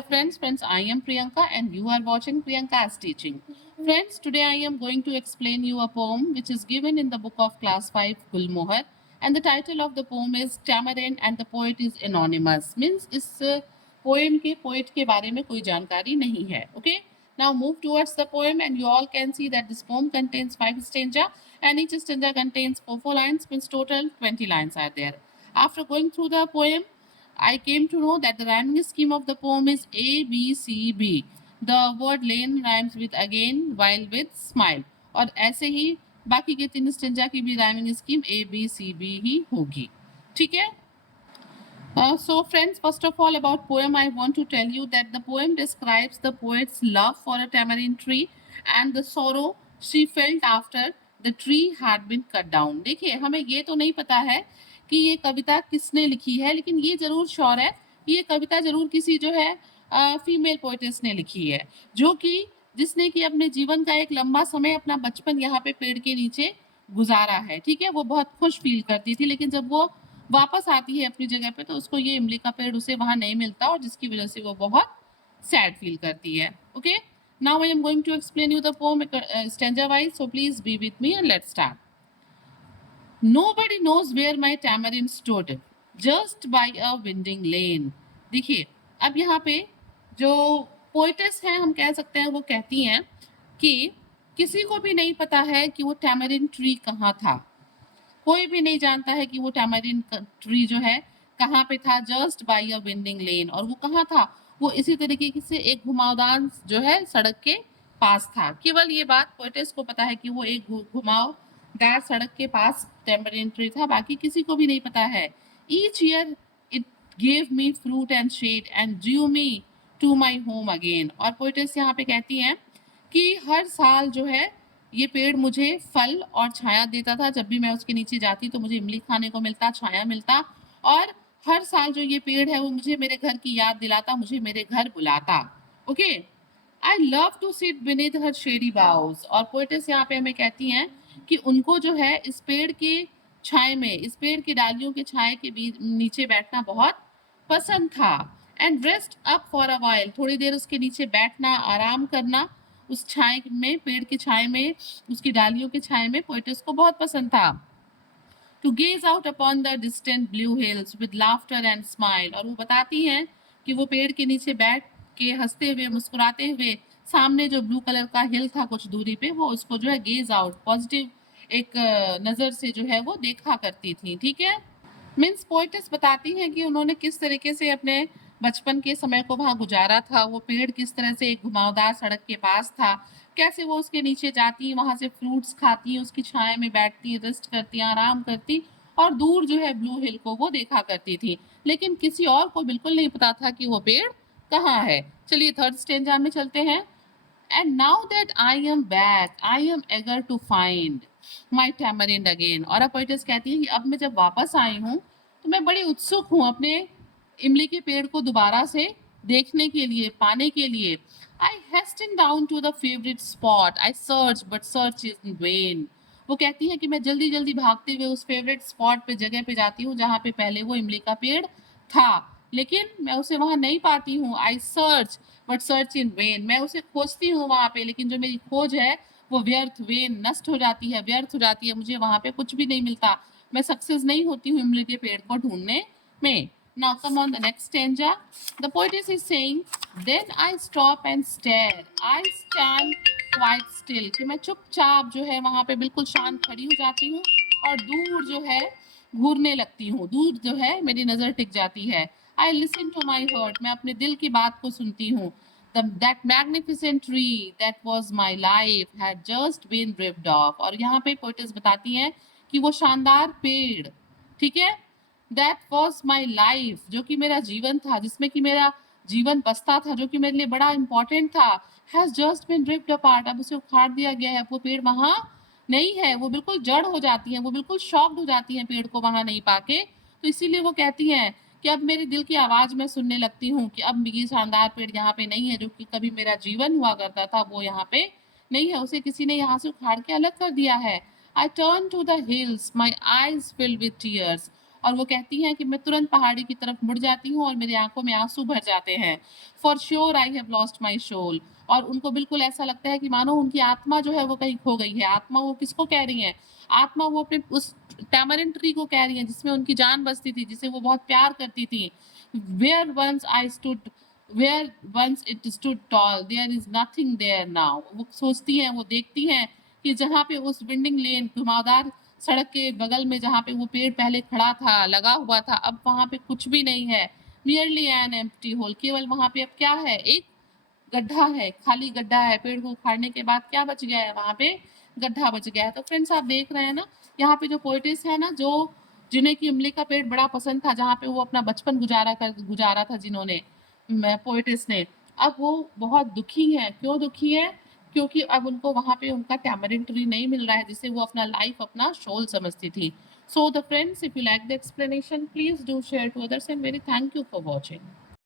Hello friends, I am Priyanka and you are watching Priyanka's teaching. Friends, today I am going to explain you a poem which is given in the book of class 5 Gulmohar, and the title of the poem is Tamarind and the poet is anonymous. Means इस poem के poet के बारे में कोई जानकारी नहीं है. Okay? Now move towards the poem and you all can see that this poem contains 5 stanza and each stanza contains 4 lines, means total 20 lines are there. After going through the poem, I came to know that the rhyming scheme of the poem is A, B, C, B. The word lane rhymes with again, while with smile. और ऐसे ही बाकी के 3 stanza की भी rhyming scheme A, B, C, B ही होगी. ठीक है? So friends, first of all about poem, I want to tell you that the poem describes the poet's love for a tamarind tree and the sorrow she felt after the tree had been cut down. देखिए, हमें ये तो नहीं पता है कि ये कविता किसने लिखी है, लेकिन ये जरूर श्योर है कि ये कविता जरूर किसी जो है फीमेल पोइटेस ने लिखी है, जो कि जिसने कि अपने जीवन का एक लंबा समय, अपना बचपन यहाँ पे पेड़ के नीचे गुजारा है. ठीक है, वो बहुत खुश फील करती थी, लेकिन जब वो वापस आती है अपनी जगह पे तो उसको ये इमली का पेड़ उसे वहां नहीं मिलता और जिसकी वजह से वो बहुत सैड फील करती है. Okay, now I am going to explain you the poem stanza wise, so please be with me and let's start. Nobody knows where my tamarind stood, just by a winding lane. देखिए, अब यहाँ पे जो poetess हैं हम कह सकते हैं, वो कहती हैं कि किसी को भी नहीं पता है कि वो टैमरिन ट्री कहाँ था. कोई भी नहीं जानता है कि वो टैमरिन ट्री जो है कहाँ पे था. जस्ट बाय अ विंडिंग लेन, और वो कहाँ था, वो इसी तरीके से एक घुमावदार जो है सड़क के पास था. केवल ये बात पोइटेस को पता है कि वो एक घुमावदार सड़क के पास टैमरिन ट्री था, बाकी किसी को भी नहीं पता है. Each year it gave me fruit and shade and drew me to my home again. और पोइटेस यहाँ पे कहती हैं कि हर साल जो है ये पेड़ मुझे फल और छाया देता था. जब भी मैं उसके नीचे जाती तो मुझे इमली खाने को मिलता, छाया मिलता, और हर साल जो ये पेड़ है वो मुझे मेरे घर की याद दिलाता, मुझे मेरे घर बुलाता. Okay, I love to sit beneath her shady boughs. और पोइटेस यहाँ पे हमें कहती हैं कि उनको जो है इस पेड़ के छाए में, इस पेड़ की डालियों के छाए के बीच नीचे बैठना बहुत पसंद था. And rest up for a while, थोड़ी देर उसके नीचे बैठना, आराम करना उस छाए में, पेड़ की छाए में, उसकी डालियों के छाए में पोइटेस को बहुत पसंद था. To gaze out upon the distant blue hills with laughter and smile. और वो बताती हैं कि वो पेड़ के नीचे बैठ के हंसते हुए, मुस्कुराते हुए सामने जो ब्लू कलर का हिल था कुछ दूरी पे, वो उसको जो है गेज आउट, पॉजिटिव एक नजर से जो है वो देखा करती थी. ठीक है, मीन्स पोइटेस बताती हैं कि उन्होंने किस तरीके से अपने बचपन के समय को वहां गुजारा था. वो पेड़ किस तरह से एक घुमावदार सड़क के पास था, कैसे वो उसके नीचे जाती, वहां से फ्रूट्स खाती, उसकी छाया में बैठती, रेस्ट करती, आराम करती, और दूर जो है ब्लू हिल को वो देखा करती थी. लेकिन किसी और को बिल्कुल नहीं पता था कि वो पेड़ कहाँ है. चलिए थर्ड स्टेंजा में चलते हैं. And now that I am back, I am eager to find my tamarind again. और अब पोइटेस कहती है कि अब मैं जब वापस आई हूँ तो मैं बड़ी उत्सुक हूँ अपने इमली के पेड़ को दोबारा से देखने के लिए, पाने के लिए. I hasten down to the favorite spot. I search, but search is in vain. वो कहती है कि मैं जल्दी जल्दी भागते हुए उस फेवरेट स्पॉट पे, जगह पे जाती हूँ जहाँ पे पहले वो इमली का पेड़ था, लेकिन मैं उसे वहां नहीं पाती हूँ. I search but search in when. मैं उसे खोजती हूँ वहां पे, लेकिन जो मेरी खोज है वो व्यर्थ, वेन, नष्ट हो जाती है, व्यर्थ हो जाती है. मुझे वहां पे कुछ भी नहीं मिलता, मैं सक्सेस नहीं होती हूँ इमली के पेड़ को ढूंढने में. Now come on the next stanza. The poetess is saying, then I stop and stare. I stand quite still. कि मैं चुपचाप जो है वहां पे बिल्कुल शांत खड़ी हो जाती हूँ और दूर जो है घूरने लगती हूँ, दूर जो है मेरी नजर टिक जाती है. I listen to my heart. मैं अपने दिल की बात को सुनती हूँ. That magnificent tree that was my life had just been ripped off. और यहाँ पे पोइटेस बताती हैं कि वो शानदार पेड़, ठीक है, दैट वॉज माई लाइफ, जो कि मेरा जीवन था, जिसमें कि मेरा जीवन बसता था, जो कि मेरे लिए बड़ा इंपॉर्टेंट था, has just been ripped apart. अब उसे उखाड़ दिया गया है. वो पेड़ वहां नहीं है, वो बिल्कुल जड़ हो जाती है, वो बिल्कुल शॉक्ड हो जाती है पेड़ को वहां नहीं पाके. तो इसीलिए वो कहती हैं कि अब मेरे दिल की आवाज मैं सुनने लगती हूँ कि अब ये शानदार पेड़ यहाँ पे नहीं है, जो कि कभी मेरा जीवन हुआ करता था, वो यहाँ पे नहीं है, उसे किसी ने यहाँ से उखाड़ के अलग कर दिया है. I turn to the hills, my eyes filled with tears. और वो कहती हैं कि मैं तुरंत पहाड़ी की तरफ मुड़ जाती हूँ और मेरी आंखों में आंसू भर जाते हैं। For sure I have lost my soul. और उनको बिल्कुल ऐसा लगता है कि मानो उनकी आत्मा जो है वो कहीं खो गई है। आत्मा वो किसको कह रही है? आत्मा वो अपने उस टैमरिंड ट्री को कह रही है जिसमें उनकी जान बसती थी, जिसे वो बहुत प्यार करती थी। Where once I stood where once it stood tall there is nothing there now. वो सोचती हैं, वो देखती हैं कि जहाँ पे उस विंडिंग लेन घुमावदार सड़क के बगल में जहाँ पे वो पेड़ पहले खड़ा था, लगा हुआ था, अब वहाँ पे कुछ भी नहीं है। मियरली एन एम्प्टी होल, केवल वहाँ पे अब क्या है? एक गड्ढा है, खाली गड्ढा है। पेड़ को उखाड़ने के बाद क्या बच गया है? वहाँ पे गड्ढा बच गया है। तो फ्रेंड्स आप देख रहे हैं ना, यहाँ पे जो पोएटिस है ना, जो जिन्हें कि इमली का पेड़ बड़ा पसंद था, जहाँ पे वो अपना बचपन गुजारा था जिन्होंने, पोएटिस ने, अब वो बहुत दुखी हैं। क्यों दुखी हैं? क्योंकि अब उनको वहाँ पे उनका टैमरिंड ट्री नहीं मिल रहा है, जिसे वो अपना लाइफ, अपना शोल समझती थी। So the friends, if you like the explanation, please do share to others and very thank you for watching.